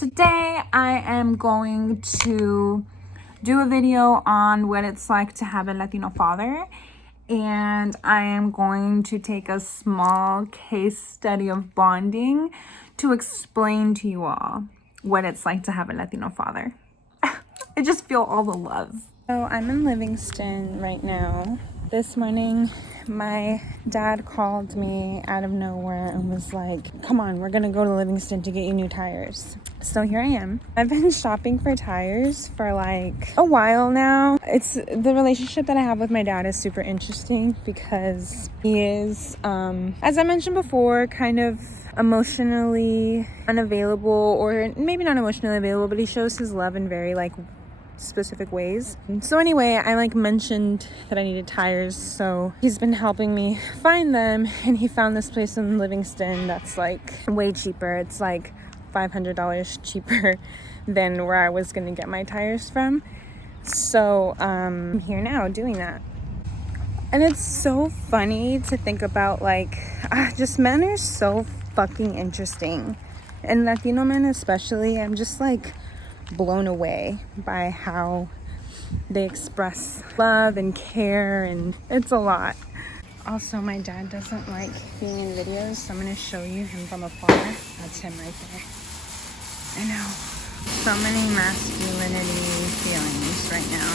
Today I am going to do a video on what it's like to have a Latino father, and I am going to take a small case study of bonding to explain to you all what it's like to have a Latino father. I just feel all the love. So I'm in Livingston right now. This morning my dad called me out of nowhere and was like, come on, we're gonna go to Livingston to get you new tires. So here I am. I've been shopping for tires for like a while now. It's the relationship that I have with my dad is super interesting because he is, as I mentioned before, kind of emotionally unavailable, or maybe not emotionally available, but he shows his love in very like specific ways. So anyway, I mentioned that I needed tires, so he's been helping me find them, and he found this place in Livingston that's like way cheaper. It's like $500 cheaper than where I was gonna get my tires from. So I'm here now doing that. And it's so funny to think about, like, just men are so fucking interesting, and Latino men especially. I'm just like blown away by how they express love and care, and it's a lot. Also, my dad doesn't like being in videos, so I'm going to show you him from afar. That's him right there. I know, so many masculinity feelings right now.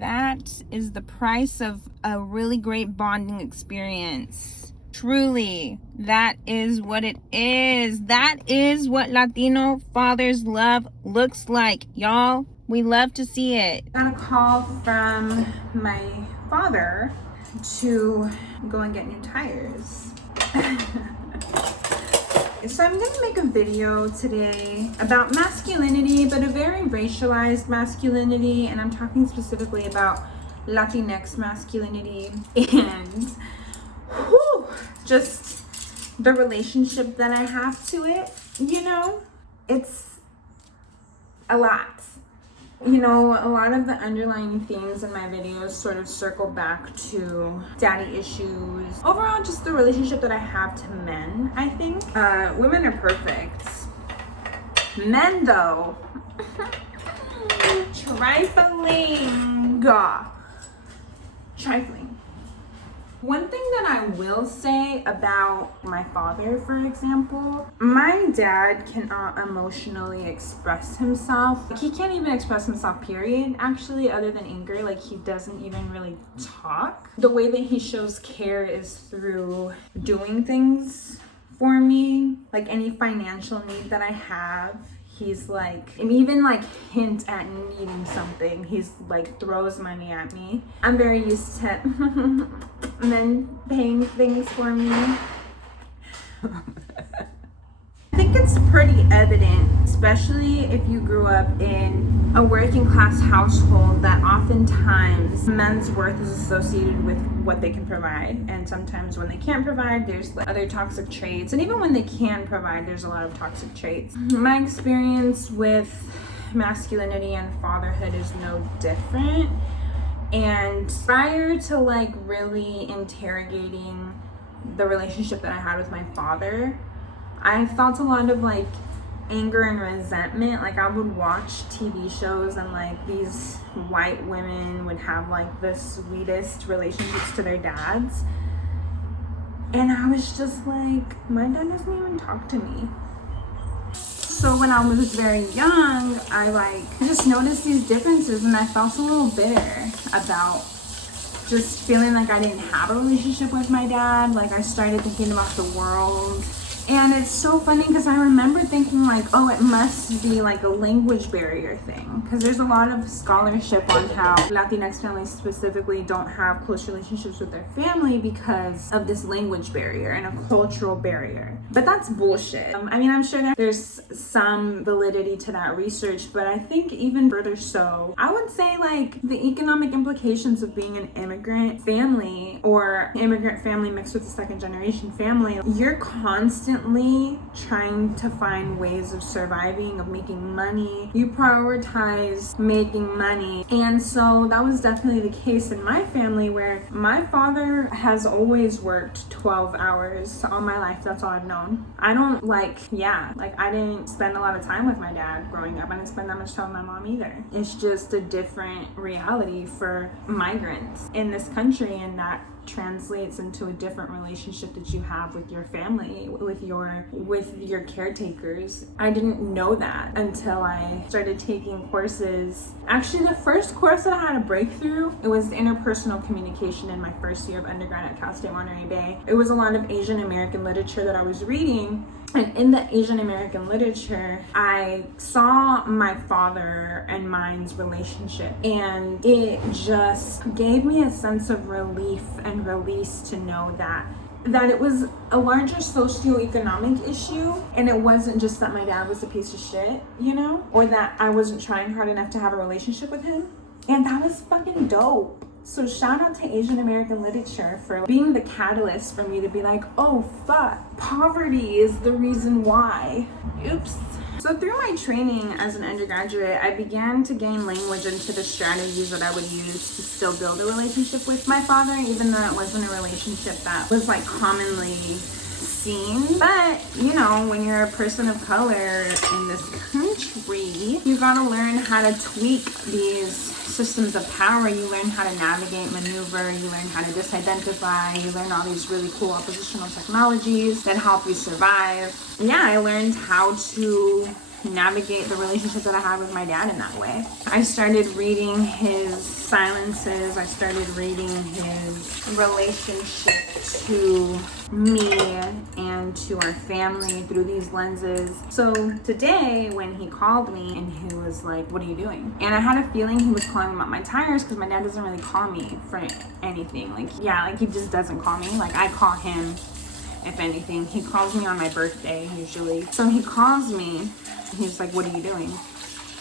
That is the price of a really great bonding experience. Truly, that is what it is. That is what Latino fathers' love looks like, y'all. We love to see it. Got a call from my father to go and get new tires. So I'm gonna make a video today about masculinity, but a very racialized masculinity, and I'm talking specifically about Latinx masculinity and just the relationship that I have to it. You know, it's a lot. You know, a lot of the underlying themes in my videos sort of circle back to daddy issues. Overall, just the relationship that I have to men, I think. Women are perfect. Men, though, trifling. One thing that I will say about my father, for example, my dad cannot emotionally express himself. He can't even express himself, period, actually, other than anger. Like, he doesn't even really talk. The way that he shows care is through doing things for me. Like, any financial need that I have, he's like, and even like hint at needing something, he's like throws money at me. I'm very used to men paying things for me. I think it's pretty evident, especially if you grew up in a working class household, that oftentimes men's worth is associated with what they can provide, and sometimes when they can't provide, there's like other toxic traits, and even when they can provide, there's a lot of toxic traits. My experience with masculinity and fatherhood is no different, and prior to like really interrogating the relationship that I had with my father, I felt a lot of like anger and resentment. Like, I would watch TV shows and like these white women would have like the sweetest relationships to their dads, and I was just like, my dad doesn't even talk to me. So when I was very young, I just noticed these differences, and I felt a little bitter about just feeling like I didn't have a relationship with my dad. Like, I started thinking about the world. And it's so funny because I remember thinking like, oh, it must be like a language barrier thing, because there's a lot of scholarship on how Latinx families specifically don't have close relationships with their family because of this language barrier and a cultural barrier. But that's bullshit. I mean, I'm sure that there's some validity to that research, but I think even further so, I would say like the economic implications of being an immigrant family or immigrant family mixed with a second generation family, you're constantly constantly trying to find ways of surviving, of making money. You prioritize making money. And so that was definitely the case in my family, where my father has always worked 12 hours all my life. That's all I've known. I don't I didn't spend a lot of time with my dad growing up. I didn't spend that much time with my mom either. It's just a different reality for migrants in this country, and that translates into a different relationship that you have with your family, with your caretakers. I didn't know that until I started taking courses. Actually, the first course that I had a breakthrough, it was interpersonal communication in my first year of undergrad at Cal State Monterey Bay. It was a lot of Asian American literature that I was reading. And in the Asian American literature, I saw my father and mine's relationship, and it just gave me a sense of relief and release to know that it was a larger socioeconomic issue, and it wasn't just that my dad was a piece of shit, or that I wasn't trying hard enough to have a relationship with him. And that was fucking dope. So shout out to Asian American literature for being the catalyst for me to be like, oh fuck, poverty is the reason why. Oops. So through my training as an undergraduate, I began to gain language into the strategies that I would use to still build a relationship with my father, even though it wasn't a relationship that was like commonly seen. But when you're a person of color in this country, you gotta learn how to tweak these systems of power. You learn how to navigate, maneuver, you learn how to disidentify, you learn all these really cool oppositional technologies that help you survive. Yeah, I learned how to navigate the relationship that I had with my dad in that way. I started reading his silences. I started reading his relationship to me and to our family through these lenses. So today when he called me and he was like, what are you doing? And I had a feeling he was calling about my tires, because my dad doesn't really call me for anything. He just doesn't call me. I call him, if anything. He calls me on my birthday usually. So he calls me. He's like, what are you doing?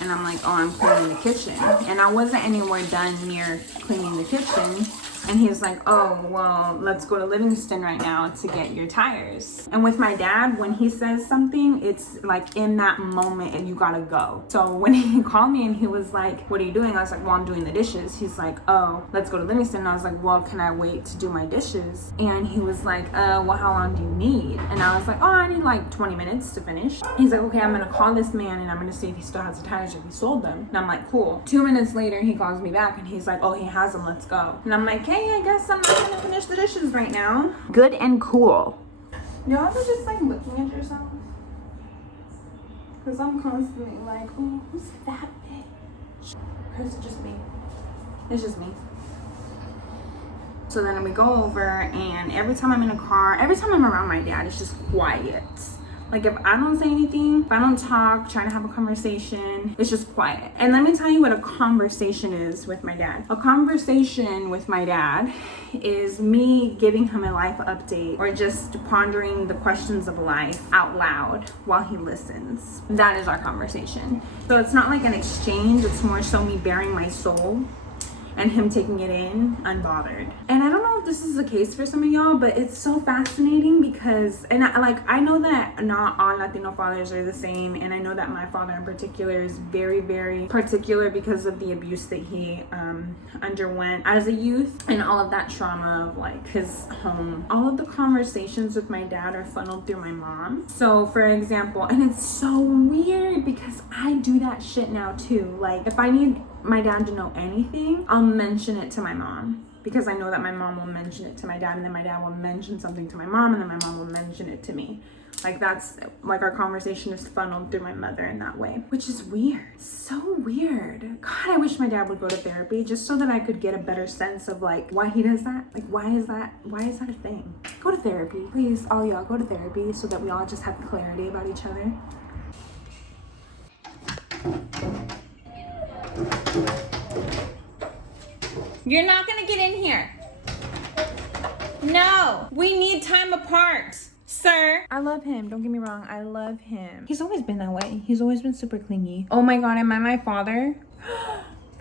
And I'm like, oh, I'm cleaning the kitchen. And I wasn't anywhere done near cleaning the kitchen. And he's like, oh, well, let's go to Livingston right now to get your tires. And with my dad, when he says something, it's like in that moment and you gotta go. So when he called me and he was like, what are you doing? I was like, well, I'm doing the dishes. He's like, oh, let's go to Livingston. And I was like, well, can I wait to do my dishes? And he was like, well, how long do you need? And I was like, oh, I need like 20 minutes to finish. He's like, okay, I'm gonna call this man and I'm gonna see if he still has the tires or if he sold them. And I'm like, cool. 2 minutes later, he calls me back and he's like, oh, he has them, let's go. And I'm like, hey, I guess I'm not gonna finish the dishes right now. Good and cool. Y'all ever just looking at yourself? Because I'm constantly like, oh, who's that bitch? Or is it just me? It's just me. So then we go over, and every time I'm in a car, every time I'm around my dad, it's just quiet. If I don't say anything, if I don't talk, trying to have a conversation, it's just quiet. And let me tell you what a conversation is with my dad. A conversation with my dad is me giving him a life update, or just pondering the questions of life out loud while he listens. That is our conversation. So it's not like an exchange, it's more so me bearing my soul and him taking it in unbothered. And I don't know if this is the case for some of y'all, but it's so fascinating because, and I know that not all Latino fathers are the same, and I know that my father in particular is very, very particular because of the abuse that he underwent as a youth and all of that trauma of his home. All of the conversations with my dad are funneled through my mom. So for example, and it's so weird because I do that shit now too. If I need my dad to know anything, I'll mention it to my mom, because I know that my mom will mention it to my dad, and then my dad will mention something to my mom, and then my mom will mention it to me. That's our conversation is funneled through my mother in that way, which is weird. So weird. God, I wish my dad would go to therapy just so that I could get a better sense of why he does that. Why is that a thing? Go to therapy, please. All y'all go to therapy so that we all just have clarity about each other. You're not gonna get in here. No, we need time apart, sir. I love him, don't get me wrong, I love him. He's always been that way. He's always been super clingy. Oh my God, am I my father?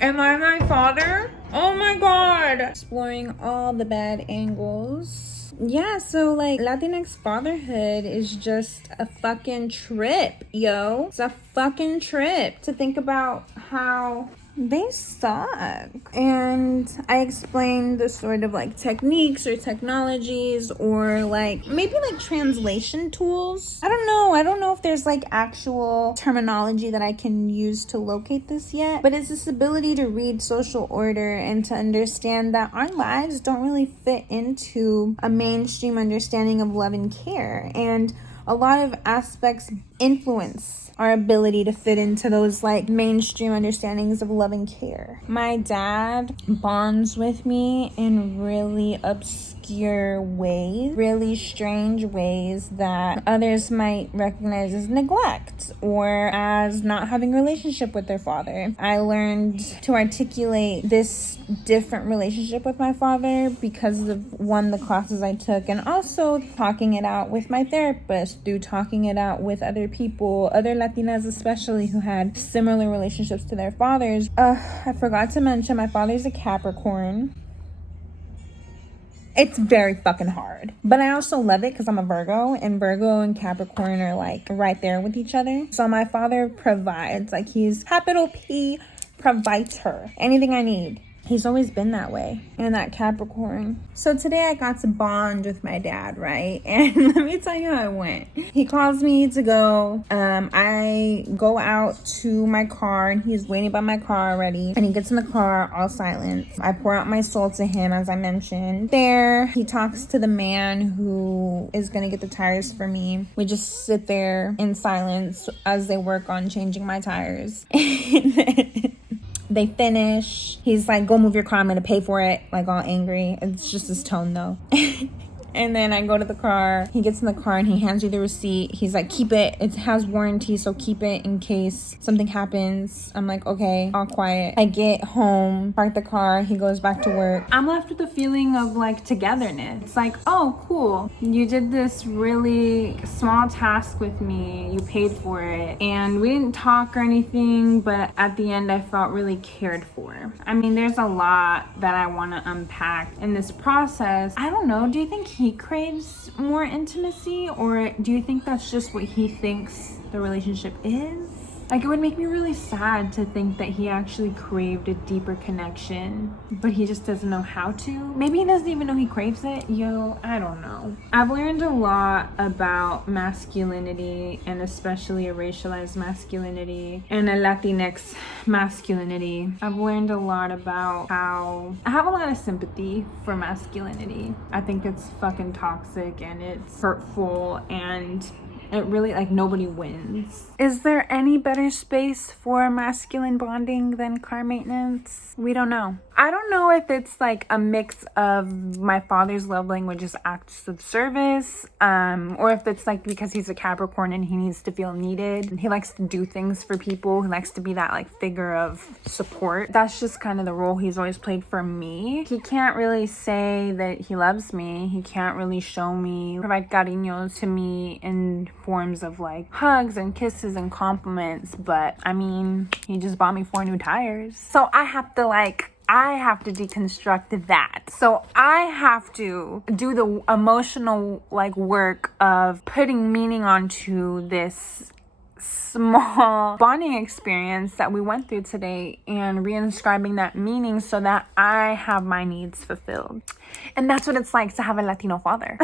Am I my father? Oh my God. Exploring all the bad angles yeah, so like Latinx fatherhood is just a fucking trip, yo. It's a fucking trip to think about how they suck. And I explained the sort of like techniques or technologies or like maybe like translation tools. I don't know if there's like actual terminology that I can use to locate this yet, but it's this ability to read social order and to understand that our lives don't really fit into a mainstream understanding of love and care, and a lot of aspects influence our ability to fit into those like mainstream understandings of love and care. My dad bonds with me in really obscure ways, really strange ways that others might recognize as neglect or as not having a relationship with their father. I learned to articulate this different relationship with my father because of the classes I took, and also talking it out with my therapist, through talking it out with other people, other Latinas especially, who had similar relationships to their fathers. I forgot to mention my father's a Capricorn. It's very fucking hard, but I also love it because I'm a Virgo, and Virgo and Capricorn are like right there with each other. So my father provides, like he's capital P provides her anything I need. He's always been that way, and that Capricorn. So today I got to bond with my dad, right? And let me tell you how it went. He calls me to go. I go out to my car, and he's waiting by my car already. And he gets in the car, all silent. I pour out my soul to him, as I mentioned. There, he talks to the man who is gonna get the tires for me. We just sit there in silence as they work on changing my tires. And then they finish. He's like, go move your car, I'm gonna pay for it. Like, all angry. It's just his tone though. And then I go to the car. He gets in the car and he hands you the receipt. He's like, keep it. It has warranty, so keep it in case something happens. I'm like, okay, all quiet. I get home, park the car. He goes back to work. I'm left with a feeling of like togetherness. It's like, oh, cool. You did this really small task with me. You paid for it. And we didn't talk or anything, but at the end I felt really cared for. I mean, there's a lot that I want to unpack in this process. I don't know. Do you think he craves more intimacy, or do you think that's just what he thinks the relationship is? Like, it would make me really sad to think that he actually craved a deeper connection, but he just doesn't know how to. Maybe he doesn't even know he craves it. I don't know. I've learned a lot about masculinity, and especially a racialized masculinity and a Latinx masculinity. I've learned a lot about how I have a lot of sympathy for masculinity. I think it's fucking toxic and it's hurtful, and it really, like, nobody wins. Is there any better space for masculine bonding than car maintenance? We don't know. I don't know if it's like a mix of my father's love language is acts of service, or if it's like because he's a Capricorn and he needs to feel needed. He likes to do things for people. He likes to be that like figure of support. That's just kind of the role he's always played for me. He can't really say that he loves me. He can't really show me, provide cariño to me in forms of like hugs and kisses and compliments. But I mean, he just bought me 4 new tires. So I have to deconstruct that. So I have to do the emotional like work of putting meaning onto this small bonding experience that we went through today and reinscribing that meaning so that I have my needs fulfilled. And that's what it's like to have a Latino father.